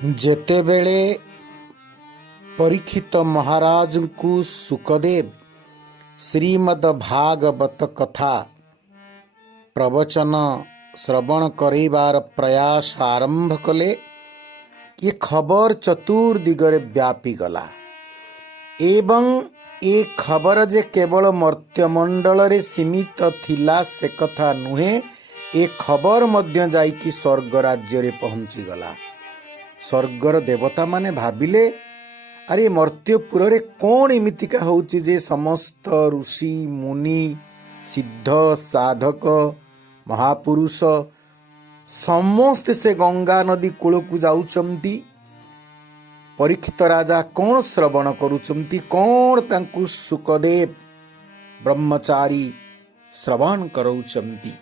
ଯେତେବେଳେ ପରୀକ୍ଷିତ ମହାରାଜଙ୍କୁ ସୁକଦେବ ଶ୍ରୀମଦ ଭାଗବତ କଥା ପ୍ରବଚନ ଶ୍ରବଣ କରାଇବାର ପ୍ରୟାସ ଆରମ୍ଭ କଲେ। ଏ ଖବର ଚତୁର୍ଦିଗରେ ବ୍ୟାପିଗଲା ଏବଂ ଏ ଖବର ଯେ କେବଳ ମର୍ତ୍ତ୍ୟମଣ୍ଡଳରେ ସୀମିତ ଥିଲା ସେ କଥା ନୁହେଁ, ଏ ଖବର ମଧ୍ୟ ଯାଇକି ସ୍ୱର୍ଗ ରାଜ୍ୟରେ ପହଞ୍ଚିଗଲା। ସ୍ୱର୍ଗର ଦେବତାମାନେ ଭାବିଲେ, ଆରେ ମର୍ତ୍ତ୍ୟପୁରରେ କ'ଣ ଏମିତିକା ହେଉଛି ଯେ ସମସ୍ତ ଋଷି ମୁନି ସିଦ୍ଧ ସାଧକ ମହାପୁରୁଷ ସମସ୍ତେ ସେ ଗଙ୍ଗା ନଦୀ କୂଳକୁ ଯାଉଛନ୍ତି। ପରୀକ୍ଷିତ ରାଜା କ'ଣ ଶ୍ରବଣ କରୁଛନ୍ତି, କ'ଣ ତାଙ୍କୁ ସୁକଦେବ ବ୍ରହ୍ମଚାରୀ ଶ୍ରବଣ କରାଉଛନ୍ତି।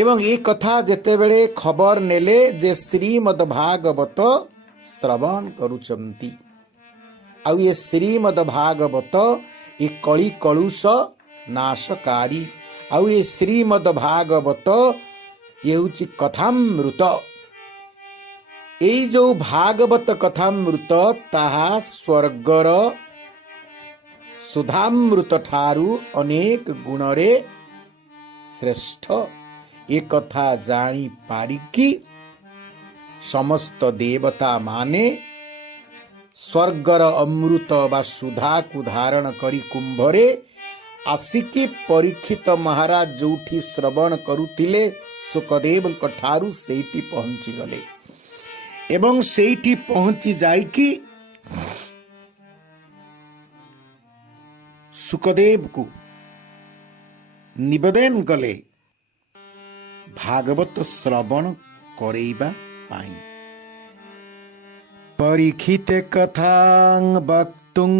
ଏବଂ ଏ କଥା ଯେତେବେଳେ ଖବର ନେଲେ ଯେ ଶ୍ରୀମଦ ଭାଗବତ ଶ୍ରବଣ କରୁଛନ୍ତି, ଆଉ ଏ ଶ୍ରୀମଦ ଭାଗବତ ଏ କଳି କଳୁଷ ନାଶକାରୀ, ଆଉ ଏ ଶ୍ରୀମଦ ଭାଗବତ ଇଏ ହେଉଛି କଥାମୃତ। ଏଇ ଯେଉଁ ଭାଗବତ କଥାମୃତ ତାହା ସ୍ୱର୍ଗର ସୁଧାମୃତ ଠାରୁ ଅନେକ ଗୁଣରେ ଶ୍ରେଷ୍ଠ। ଏ କଥା ଜାଣିପାରିକି ସମସ୍ତ ଦେବତା ମାନେ ସ୍ୱର୍ଗର ଅମୃତ ବା ସୁଧାକୁ ଧାରଣ କରି କୁମ୍ଭରେ ଆସିକି ପରୀକ୍ଷିତ ମହାରାଜ ଯେଉଁଠି ଶ୍ରବଣ କରୁଥିଲେ ସୁକଦେବଙ୍କ ଠାରୁ ସେଇଠି ପହଞ୍ଚିଗଲେ ଏବଂ ସେଇଠି ପହଞ୍ଚି ଯାଇକି ସୁକଦେବକୁ ନିବେଦନ କଲେ ଭାଗବତ ଶ୍ରବଣ କରେଇବା ପାଇଁ। ପରୀକ୍ଷିତେ କଥାଂ ବକ୍ତୁଂ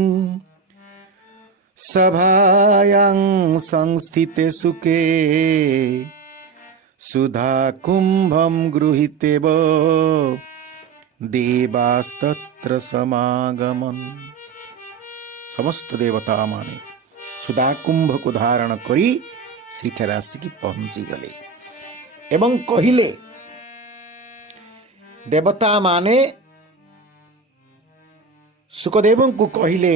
ସଭାୟାଂ ସଂସ୍ଥିତେ ସୁକେ ସୁଧା କୁମ୍ଭଂ ଗୃହୀତେବ ଦେବାସ୍ତତ୍ର ସମାଗମନ। ସମସ୍ତ ଦେବତା ମାନେ ସୁଧା କୁମ୍ଭକୁ ଧାରଣ କରି ସେଠାରେ ଆସିକି ପହଞ୍ଚିଗଲେ ଏବଂ କହିଲେ, ଦେବତା ମାନେ ସୁକଦେବଙ୍କୁ କହିଲେ,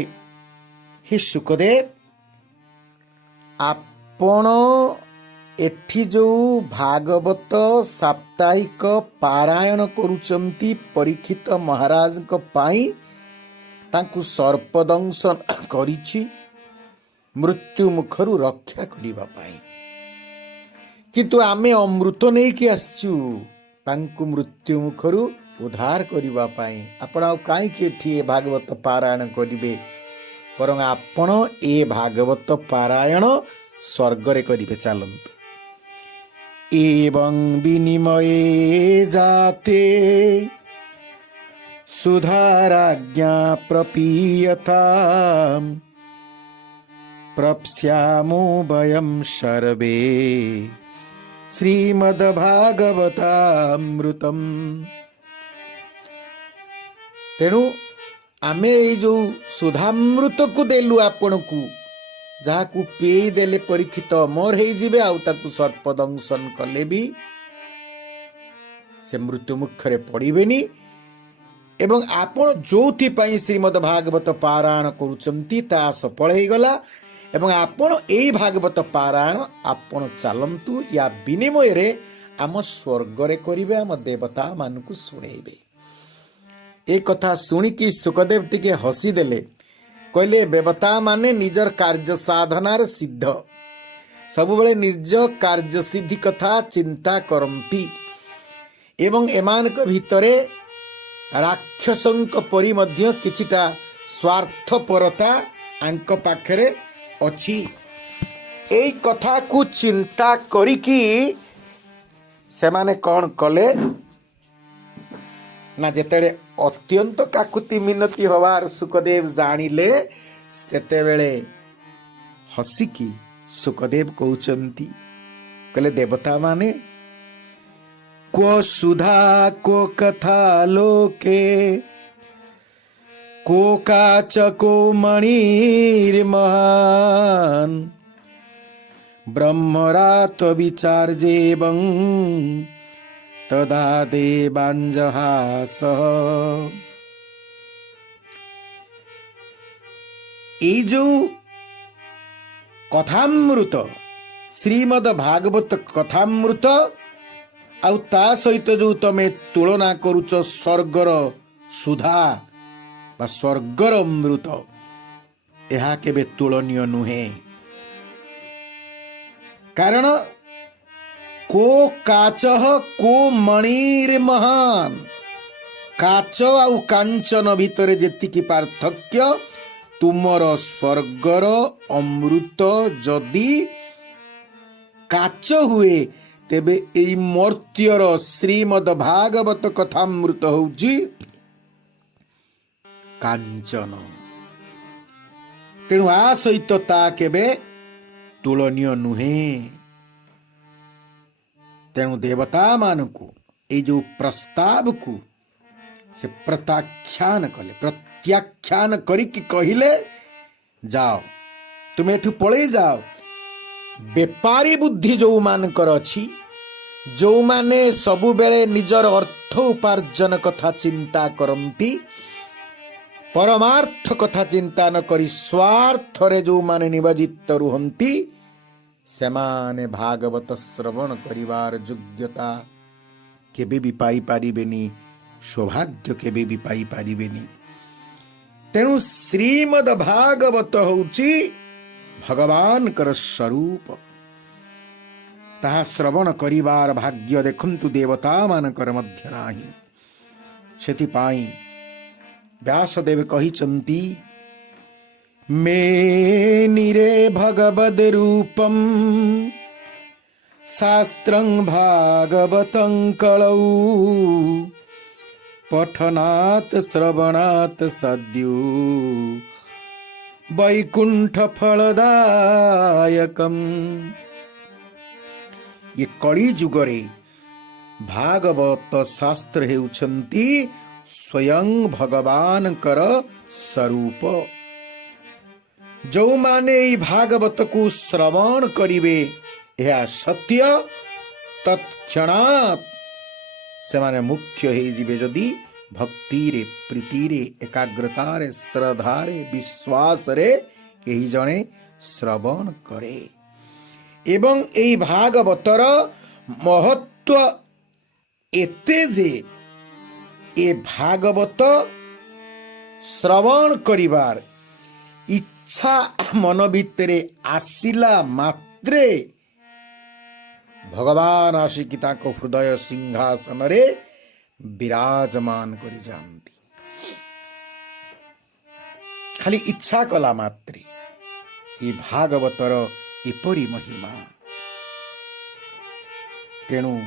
ହେ ସୁକଦେବ, ଆପଣ ଏଠି ଯେଉଁ ଭାଗବତ ସାପ୍ତାହିକ ପାରାୟଣ କରୁଛନ୍ତି ପରୀକ୍ଷିତ ମହାରାଜଙ୍କ ପାଇଁ, ତାଙ୍କୁ ସର୍ପଦଂଶନ କରିଛି ମୃତ୍ୟୁ ମୁଖରୁ ରକ୍ଷା କରିବା ପାଇଁ, କିନ୍ତୁ ଆମେ ଅମୃତ ନେଇକି ଆସିଛୁ ତାଙ୍କୁ ମୃତ୍ୟୁ ମୁଖରୁ ଉଦ୍ଧାର କରିବା ପାଇଁ। ଆପଣ ଆଉ କାହିଁକି ଏଠି ଏ ଭାଗବତ ପାରାୟଣ କରିବେ, ବରଂ ଆପଣ ଏ ଭାଗବତ ପାରାୟଣ ସ୍ୱର୍ଗରେ କରିବେ, ଚାଲନ୍ତୁ। ଏବଂ ବିନିମୟେ ଜାତେ ସୁଧାରାଜ୍ଞା ପ୍ରପୀୟତା ପ୍ରପ୍ସ୍ୟାମୋ ବୟଂ ସର୍ବେ ଶ୍ରୀମଦ ଭାଗବତାମୃତମ୍। ତେଣୁ ଆମେ ଏଇ ଯେଉଁ ସୁଧାମୃତକୁ ଦେଲୁ ଆପଣଙ୍କୁ, ଯାହାକୁ ପିଏଇ ଦେଲେ ପରୀକ୍ଷିତ ଅମର ହେଇଯିବେ, ଆଉ ତାକୁ ସର୍ପଦଂଶନ କଲେ ବି ସେ ମୃତ୍ୟୁ ମୁଖରେ ପଡ଼ିବେନି। ଏବଂ ଆପଣ ଯେଉଁଥିପାଇଁ ଶ୍ରୀମଦ ଭାଗବତ ପାରାୟଣ କରୁଛନ୍ତି ତାହା ସଫଳ ହେଇଗଲା ଏବଂ ଆପଣ ଏଇ ଭାଗବତ ପାରାୟଣ ଆପଣ ଚାଲନ୍ତୁ, ୟା ବିନିମୟରେ ଆମ ସ୍ୱର୍ଗରେ କରିବେ, ଆମ ଦେବତା ମାନଙ୍କୁ ଶୁଣେଇବେ। ଏ କଥା ଶୁଣିକି ସୁକଦେବ ଟିକେ ହସିଦେଲେ, କହିଲେ, ଦେବତା ମାନେ ନିଜର କାର୍ଯ୍ୟ ସାଧନାର ସିଦ୍ଧ, ସବୁବେଳେ ନିଜ କାର୍ଯ୍ୟ ସିଦ୍ଧି କଥା ଚିନ୍ତା କରନ୍ତି ଏବଂ ଏମାନଙ୍କ ଭିତରେ ରାକ୍ଷସଙ୍କ ପରି ମଧ୍ୟ କିଛିଟା ସ୍ୱାର୍ଥପରତା ଆଙ୍କ ପାଖରେ ଅଛି। ଏଇ କଥାକୁ ଚିନ୍ତା କରିକି ସେମାନେ କ'ଣ କଲେ ନା, ଯେତେବେଳେ ଅତ୍ୟନ୍ତ କାକୁତି ମିନତି ହବାର ସୁକଦେବ ଜାଣିଲେ, ସେତେବେଳେ ହସିକି ସୁକଦେବ କହୁଛନ୍ତି, କହିଲେ, ଦେବତା ମାନେ କ୍ୱ ସୁଧା କ୍ୱ କଥା ଲୋକେ କ୍ୱ କାଚ କ୍ୱ ମଣିର୍ମହାନ୍ ବ୍ରହ୍ମରାତ ବିଚାର୍ଯ୍ୟେବଂ तदा देवाञ्जहास। এই ଯେଉଁ କଥାମୃତ ଶ୍ରୀମଦ ଭାଗବତ କଥାମୃତ ଆଉ ତା ସହିତ ଯେଉଁ ତମେ ତୁଳନା କରୁଛ ସ୍ୱର୍ଗର ସୁଧା ବା ସ୍ୱର୍ଗର ଅମୃତ, ଏହା କେବେ ତୁଳନୀୟ ନୁହେଁ। କାରଣ କୋ କାଚ କୋ ମଣିର ମହାନ, କାଚ ଆଉ କାଞ୍ଚନ ଭିତରେ ଯେତିକି ପାର୍ଥକ୍ୟ, ତୁମର ସ୍ୱର୍ଗର ଅମୃତ ଯଦି କାଚ ହୁଏ, ତେବେ ଏଇ ମର୍ତ୍ତ୍ୟର ଶ୍ରୀମଦ ଭାଗବତ କଥାମୃତ ହେଉଛି କାଞ୍ଚନ। ତେଣୁ ଆ ସହିତ ତା କେବେ ତୁଳନୀୟ ନୁହେଁ। ତେଣୁ ଦେବତାମାନଙ୍କୁ ଏଇ ଯେଉଁ ପ୍ରସ୍ତାବକୁ ସେ ପ୍ରତ୍ୟାଖ୍ୟାନ କଲେ, ପ୍ରତ୍ୟାଖ୍ୟାନ କରିକି କହିଲେ ଯାଅ, ତୁମେ ଏଠୁ ପଳେଇ ଯାଅ। ବେପାରୀ ବୁଦ୍ଧି ଯେଉଁମାନଙ୍କର ଅଛି, ଯେଉଁମାନେ ସବୁବେଳେ ନିଜର ଅର୍ଥ ଉପାର୍ଜନ କଥା ଚିନ୍ତା କରନ୍ତି, ପରମାର୍ଥ କଥା ଚିନ୍ତା ନ କରି ସ୍ୱାର୍ଥରେ ଯେଉଁମାନେ ନିବଜିତ ରୁହନ୍ତି, ସେମାନେ ଭାଗବତ ଶ୍ରବଣ କରିବାର ଯୋଗ୍ୟତା କେବେ ବି ପାଇପାରିବେନି, ସୌଭାଗ୍ୟ କେବେ ବି ପାଇପାରିବେନି। ତେଣୁ ଶ୍ରୀମଦ ଭାଗବତ ହେଉଛି ଭଗବାନଙ୍କର ସ୍ୱରୂପ। ତାହା ଶ୍ରବଣ କରିବାର ଭାଗ୍ୟ ଦେଖନ୍ତୁ ଦେବତାମାନଙ୍କର ମଧ୍ୟ ନାହିଁ। ସେଥିପାଇଁ ବ୍ୟାସଦେବ କହିଛନ୍ତି, मेनिरे भगवद रूपम शास्त्रं भागवतं कलौ पठनात् श्रवणात् सद्यो वैकुंठ फलदायकम। ये कली जुगरे भागवत शास्त्र हेउछन्ति स्वयं भगवानकर स्वरूप। जो माने भागवत को श्रवण करिवे यह सत्य, तत्क्षणात् से माने मुख्य हे जीवे। जदि भक्ति रे, प्रीति रे, एकाग्रता रे, श्रद्धा रे, विश्वास रे केही जणे श्रवण करे एवं एई भागवतर महत्व एते जे ए भागवत श्रवण करिबार इच्छा मन भितरे आसिला मात्रे भगवान आसिकी ताको हृदय सिंहासन रे विराजमान करि जानती। खाली इच्छा कला मात्रे ये भागवतर एपरी महिमा। तेणु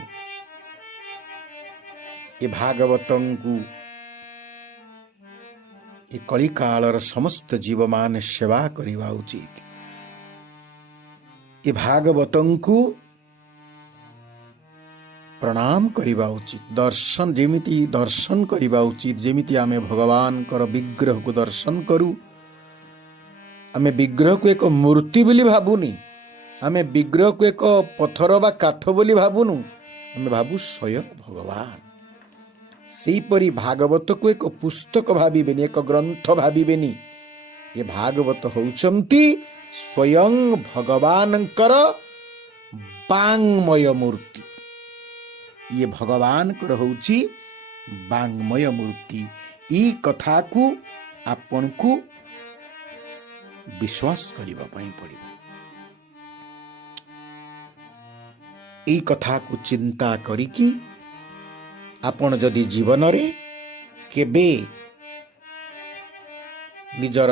ये भागवतंकु ए कलिकालर समस्त जीव मान सेवा करिवा उचित। ए भागवतंकु प्रणाम करिवा उचित, दर्शन जेमिति दर्शन करिवा उचित। जेमिति आमे भगवान कर विग्रह को दर्शन करू, आमे विग्रह को एक मूर्ति बोली भाबुनी, आमे विग्रह को एक पत्थर बा काठ बोली भाबुनु, आमे भाबु स्वयं भगवान। सेहीपरि भागवत को एक पुस्तक भाविबेनी, एक ग्रंथ भाविबेनी। ये भागवत होउचंती स्वयं भगवानकर वाङ्मय मूर्ति। ये भगवान कर होउची वाङ्मय मूर्ति। ई कथा को आपन को विश्वास करिबा पई पड़िबो। ई कथा को चिंता करिकी आपण जदि जीवन रे केबे निजर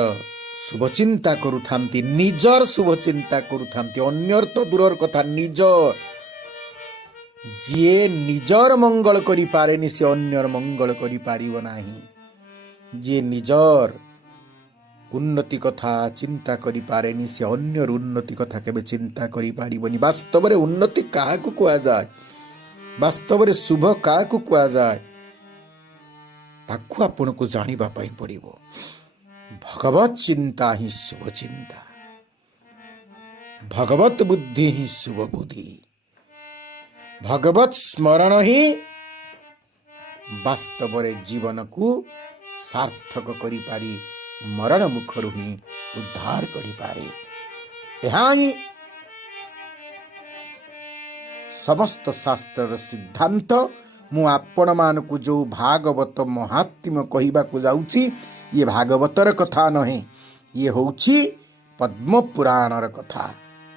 शुभ चिंता करूथांती, निजर शुभ चिंता करूथांती, अन्यर तो दूरर कथा निजर जे निजर मंगल करि पारेनी से अन्यर मंगल करि पारिबो नाही। जे निजर उन्नति कथा चिंता करि पारेनी से अन्यर उन्नति कथा केबे चिंता करि पारिबोनी। वास्तव रे उन्नति काहाकु कुआ जाय, वास्तव रे शुभ काहाकु कुआ जाय, ताकु आपण को जानिबा पई पड़िबो। भगवत चिंता ही शुभ चिंता, भगवत बुद्धि ही शुभ बुद्धि, भगवत स्मरण ही ବାସ୍ତବରେ ଜୀବନକୁ ସାର୍ଥକ କରିପାରି ମରଣ ମୁଖରୁ ହିଁ ଉଦ୍ଧାର କରିପାରେ। ଏହା ହିଁ ସମସ୍ତ ଶାସ୍ତ୍ରର ସିଦ୍ଧାନ୍ତ। ମୁଁ ଆପଣମାନଙ୍କୁ ଯେଉଁ ଭାଗବତ ମହାତ୍ମ୍ୟ କହିବାକୁ ଯାଉଛି, ଇଏ ଭାଗବତର କଥା ନୁହେଁ, ଇଏ ହେଉଛି ପଦ୍ମପୁରାଣର କଥା।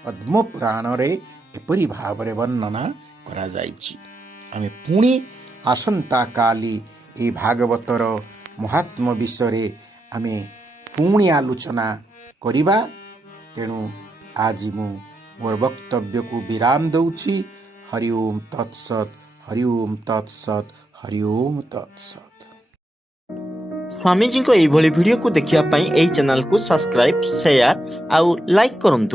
ପଦ୍ମପୁରାଣରେ ଏପରି ଭାବରେ ବର୍ଣ୍ଣନା କରାଯାଇଛି। ଆମେ ପୁଣି ଆସନ୍ତାକାଲି ଏହି ଭାଗବତର ମହାତ୍ମ୍ୟ ବିଷୟରେ ଆମେ ପୁଣି ଆଲୋଚନା କରିବା। ତେଣୁ ଆଜି ମୁଁ ମୋର ବକ୍ତବ୍ୟକୁ ବିରାମ ଦେଉଛି। ହରି ଓମ୍ ତତ୍ସତ୍, ହରି ଓମ୍ ତତ୍ସତ୍, ହରି ଓମ୍ ତତ୍ସତ୍। ସ୍ୱାମୀଜୀଙ୍କ ଏଇଭଳି ଭିଡ଼ିଓକୁ ଦେଖିବା ପାଇଁ ଏହି ଚ୍ୟାନେଲକୁ ସବସ୍କ୍ରାଇବ୍, ସେୟାର ଆଉ ଲାଇକ୍ କରନ୍ତୁ।